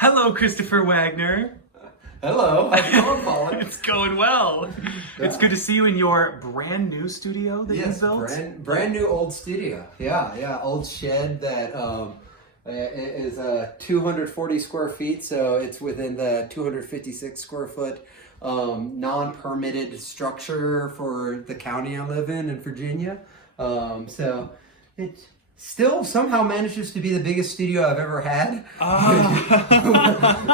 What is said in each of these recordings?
Hello, Christopher Wagner. Hello, how's it going, Colin? It's going well. It's good to see you in your brand new studio that you built. brand new old studio. Yeah, old shed that is 240 square feet, so it's within the 256 square foot non-permitted structure for the county I live in Virginia. So it still somehow manages to be the biggest studio I've ever had,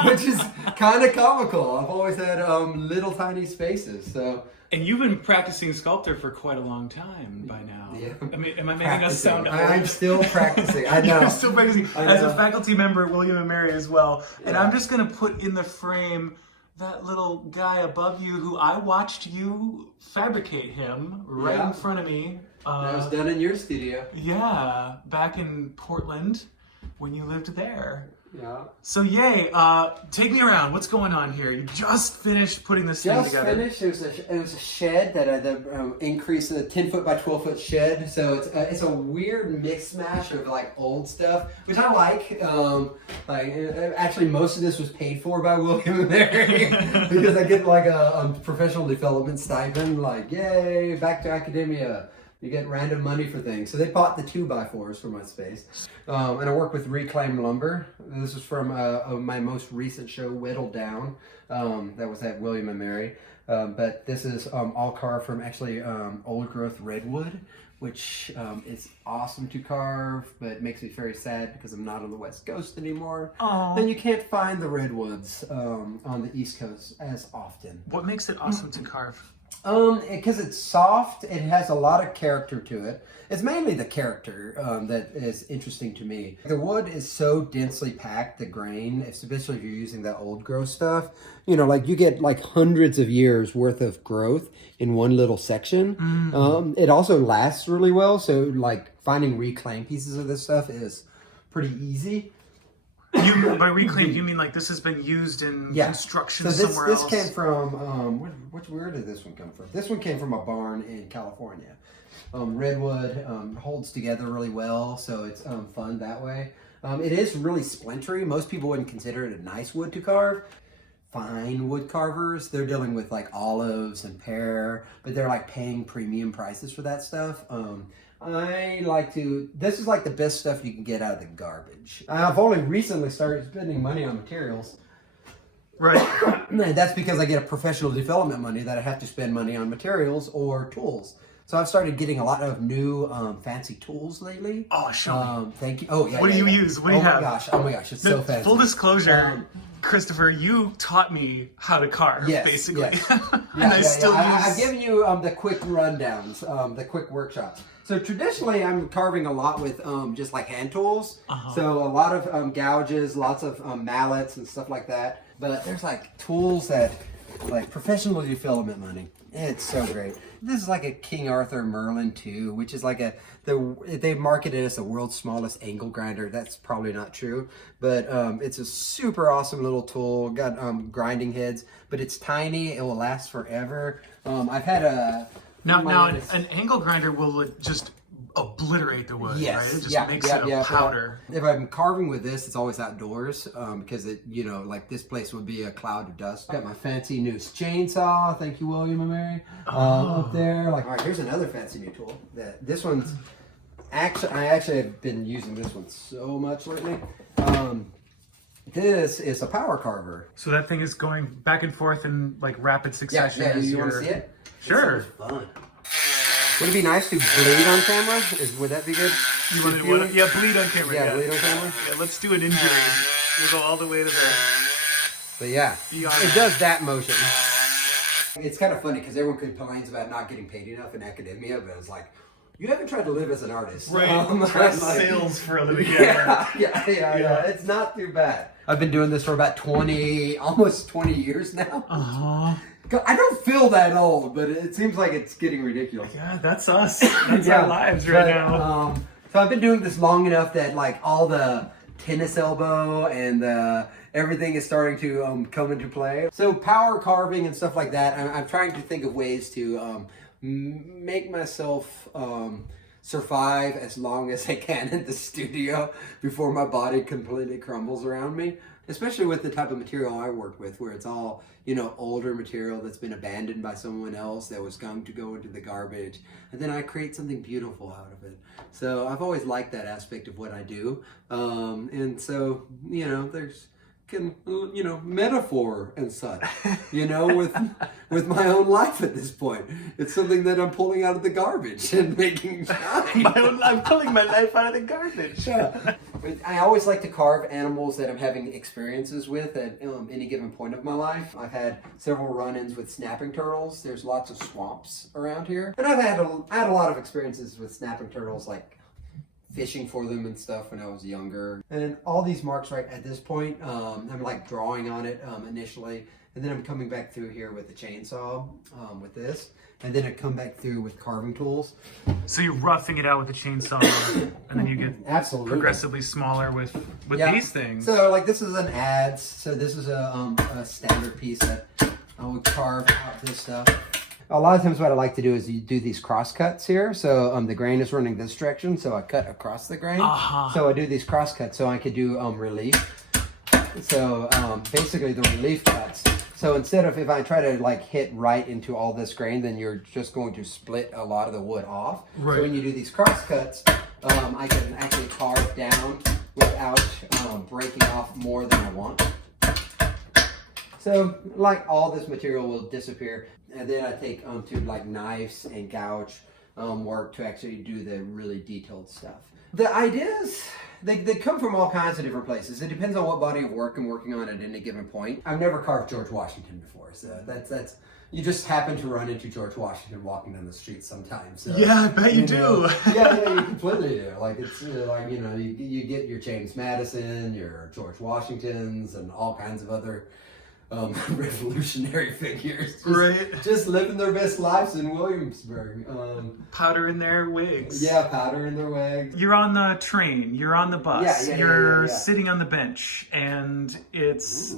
which is kind of comical. I've always had little tiny spaces, so. And you've been practicing sculptor for quite a long time by now. Yeah. I mean, am I making us sound old? I'm still practicing. I know. You're still practicing as a faculty member at William and Mary as well. And Yeah. I'm just going to put in the frame that little guy above you who I watched you fabricate him right in front of me. That was done in your studio. Yeah, back in Portland when you lived there. Yeah. So yay, take me around. What's going on here? You just finished putting this thing Just together. finished. It was a shed that I increased, a 10 foot by 12 foot shed. So it's a weird mix mash of like old stuff, which I like. Actually, most of this was paid for by William and Mary because I get like a professional development stipend. Like, yay, back to academia. You get random money for things. So they bought the 2x4s for my space. And I work with reclaimed lumber. This is from my most recent show, Whittled Down. That was at William and Mary. But this is all carved from actually old growth redwood, which is awesome to carve, but makes me very sad because I'm not on the West Coast anymore. Aww. Then you can't find the redwoods on the East Coast as often. What makes it awesome to carve? Because it's soft, it has a lot of character to it. It's mainly the character that is interesting to me. The wood is so densely packed, the grain, especially if you're using that old growth stuff. You know, like you get like hundreds of years worth of growth in one little section. It also lasts really well, so like finding reclaimed pieces of this stuff is pretty easy. By reclaimed, you mean like this has been used in construction somewhere else? This came from, where did this one come from? This one came from a barn in California. Redwood holds together really well, so it's fun that way. It is really splintery. Most people wouldn't consider it a nice wood to carve. Fine wood carvers, they're dealing with like olives and pear, but they're like paying premium prices for that stuff. This is like the best stuff you can get out of the garbage. I've only recently started spending money on materials. Right. And that's because I get a professional development money that I have to spend money on materials or tools. So I've started getting a lot of new fancy tools lately. Oh, show me. Thank you. Oh, yeah. What do you use? What do you have? Oh my gosh, it's so fancy. Full disclosure, Christopher, you taught me how to carve, basically. Yes. And I still use... I've given you the quick rundowns, the quick workshops. So traditionally, I'm carving a lot with just like hand tools. So a lot of gouges, lots of mallets and stuff like that. But there's like tools that like professional development money. It's so great. This is like a King Arthur Merlin 2, which is like they market it as the world's smallest angle grinder. That's probably not true, but it's a super awesome little tool. Got grinding heads, but it's tiny. It will last forever. I've had a... Now an angle grinder will just obliiterate the wood, right? It just makes it a powder. If I'm carving with this, it's always outdoors because it, like this place would be a cloud of dust. Got my fancy new chainsaw. Thank you, William and Mary. Up there. All right, here's another fancy new tool. This one's I actually have been using this one so much lately. This is a power carver. So that thing is going back and forth in like rapid succession. Yeah. You want to see it? Sure. It's so fun. Would it be nice to bleed on camera? Would that be good? You want to bleed on camera. Yeah, bleed on camera. Yeah, let's do an injury. We'll go all the way to the... But yeah, it does that motion. It's kind of funny because everyone complains about not getting paid enough in academia, but it's like, you haven't tried to live as an artist. Right, try sales for a living. Yeah. It's not too bad. I've been doing this for about almost 20 years now. I don't feel that old, but it seems like it's getting ridiculous. Yeah, that's us. That's our lives right now. So I've been doing this long enough that like all the tennis elbow and everything is starting to come into play. So power carving and stuff like that, I'm trying to think of ways to make myself survive as long as I can in the studio before my body completely crumbles around me. especially with the type of material I work with, where it's all, you know, older material that's been abandoned by someone else that was going to go into the garbage, and then I create something beautiful out of it. So I've always liked that aspect of what I do, and so, you know, there's metaphor and such, you know, with my own life at this point. It's something that I'm pulling out of the garbage and making shine. I'm pulling my life out of the garbage. Yeah. I always like to carve animals that I'm having experiences with at any given point of my life. I've had several run-ins with snapping turtles. There's lots of swamps around here, and I had a lot of experiences with snapping turtles, like fishing for them and stuff when I was younger. And all these marks right at this point, I'm like drawing on it initially, and then I'm coming back through here with the chainsaw with this, and then I come back through with carving tools. So you're roughing it out with the chainsaw, and then you get absolutely progressively smaller with these things. So like this is an adze. So this is a standard piece that I would carve out this stuff. A lot of times what I like to do is you do these cross cuts here. So the grain is running this direction, so I cut across the grain. So I do these cross cuts so I could do relief. So basically the relief cuts. So instead of, if I try to like hit right into all this grain, then you're just going to split a lot of the wood off. Right. So when you do these cross cuts, I can actually carve down without breaking off more than I want. So like all this material will disappear, and then I take to like knives and gouge work to actually do the really detailed stuff. The ideas, they come from all kinds of different places. It depends on what body of work I'm working on at any given point. I've never carved George Washington before, so that's you just happen to run into George Washington walking down the street sometimes. So, yeah, I bet you do. Yeah, you completely do. Like it's like, you know, you get your James Madison, your George Washingtons, and all kinds of other revolutionary figures, just living their best lives in Williamsburg. Powder in their wigs. Yeah, powder in their wigs. You're on the train, you're on the bus, you're sitting on the bench, and it's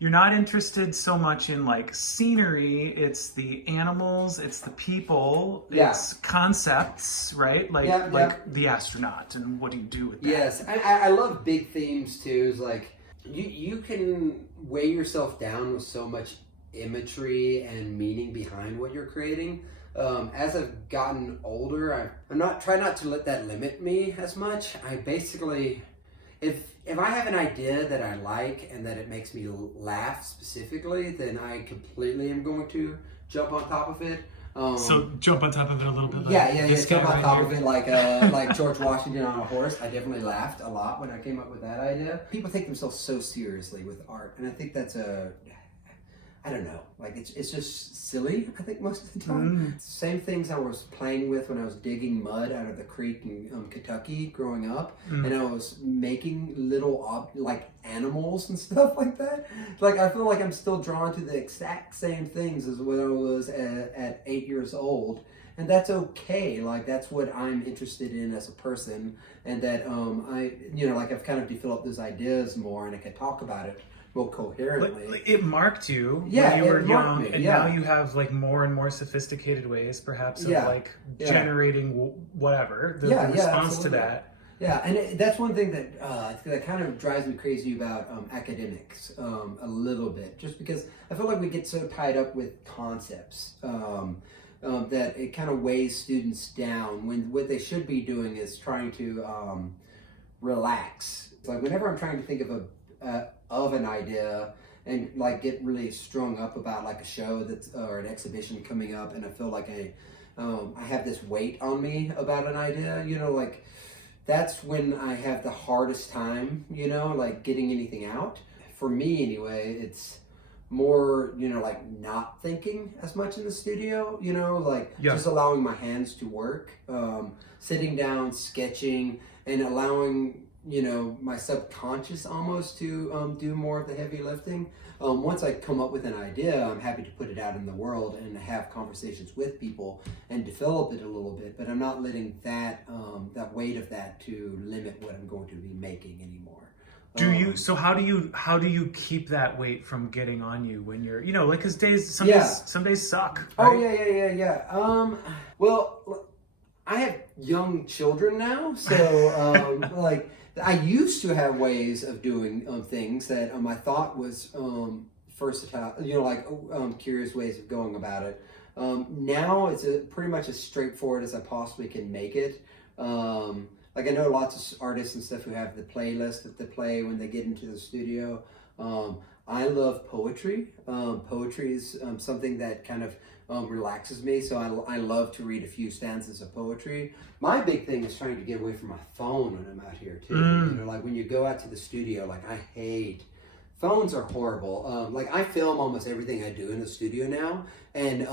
you're not interested so much in like scenery, it's the animals, it's the people, it's concepts, right? Like the astronaut, and what do you do with that? Yes, I love big themes too. It's like you can weigh yourself down with so much imagery and meaning behind what you're creating. As I've gotten older, I'm try not to let that limit me as much. I basically, if I have an idea that I like and that it makes me laugh specifically, then I completely am going to jump on top of it. So jump on top of it a little bit. Jump on top of it like George Washington on a horse. I definitely laughed a lot when I came up with that idea. People take themselves so seriously with art, and I think that's I don't know, like it's just silly, I think, most of the time. Same things I was playing with when I was digging mud out of the creek in Kentucky growing up, and I was making little like animals and stuff like that. Like I feel like I'm still drawn to the exact same things as when I was at 8 years old, and that's okay. Like that's what I'm interested in as a person, and that I've kind of developed those ideas more, and I can talk about it more coherently. It marked you when you were young, and now you have like more and more sophisticated ways, perhaps, of like generating whatever the response to that. Yeah, and that's one thing that kind of drives me crazy about academics a little bit, just because I feel like we get so tied up with concepts that it kind of weighs students down when what they should be doing is trying to relax. Like whenever I'm trying to think of an idea and like get really strung up about like a show or an exhibition coming up, and I feel like I have this weight on me about an idea, like that's when I have the hardest time, like getting anything out. For me anyway, it's more, like not thinking as much in the studio, just allowing my hands to work, sitting down, sketching, and allowing my subconscious almost to do more of the heavy lifting. Once I come up with an idea, I'm happy to put it out in the world and have conversations with people and develop it a little bit, but I'm not letting that weight of that to limit what I'm going to be making anymore. So how do you keep that weight from getting on you when you're, like, because some days suck, right? Oh yeah. Well, I have young children now, so like I used to have ways of doing things that I thought was versatile, curious ways of going about it. Now it's pretty much as straightforward as I possibly can make it. Like I know lots of artists and stuff who have the playlist that they play when they get into the studio. I love poetry. Poetry is something that kind of relaxes me, so I love to read a few stanzas of poetry. My big thing is trying to get away from my phone when I'm out here too. Like when you go out to the studio, like I hate phones are horrible. Like I film almost everything I do in the studio now, and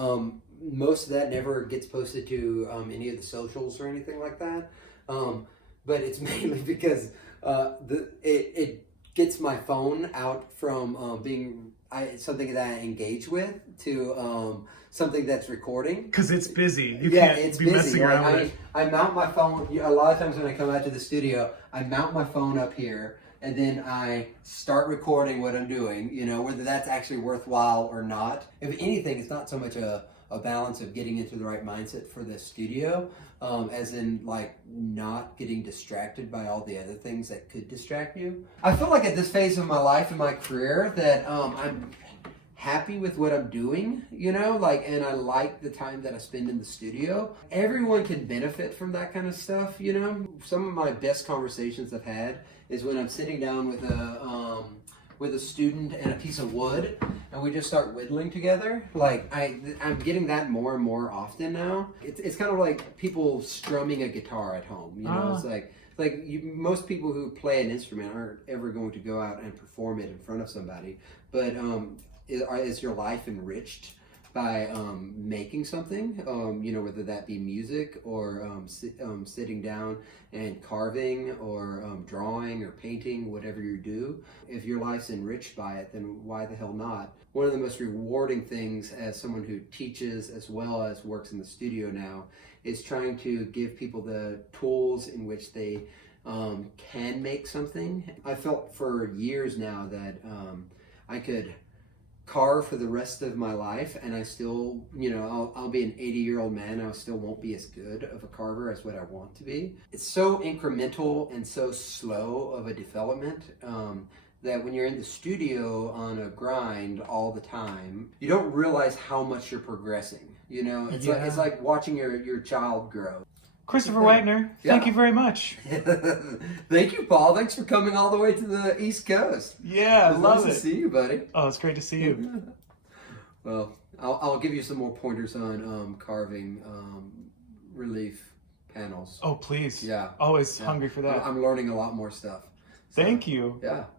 most of that never gets posted to any of the socials or anything like that. But it's mainly because it gets my phone out from being something that I engage with to something that's recording. Because it's busy. You can't be messing around with it. I mount my phone, a lot of times when I come out to the studio, I mount my phone up here and then I start recording what I'm doing, whether that's actually worthwhile or not. If anything, it's not so much a balance of getting into the right mindset for the studio, as in like not getting distracted by all the other things that could distract you. I feel like at this phase of my life and my career that I'm happy with what I'm doing, and I like the time that I spend in the studio. Everyone can benefit from that kind of stuff, Some of my best conversations I've had is when I'm sitting down with a student and a piece of wood, and we just start whittling together. Like I'm getting that more and more often now. It's kind of like people strumming a guitar at home. It's most people who play an instrument aren't ever going to go out and perform it in front of somebody. But is your life enriched by making something? Whether that be music or sitting down and carving or drawing or painting, whatever you do. If your life's enriched by it, then why the hell not? One of the most rewarding things as someone who teaches as well as works in the studio now is trying to give people the tools in which they can make something. I felt for years now that I could carve for the rest of my life, and I still, I'll be an 80-year-old man, I still won't be as good of a carver as what I want to be. It's so incremental and so slow of a development that when you're in the studio on a grind all the time, you don't realize how much you're progressing. It's like watching your child grow. Christopher Wagner, thank you very much. Thank you, Paul. Thanks for coming all the way to the East Coast. Yeah, I love it. Nice to see you, buddy. Oh, it's great to see you. Well, I'll give you some more pointers on carving relief panels. Oh, please. Yeah. Always hungry for that. I'm learning a lot more stuff. Thank you. Yeah.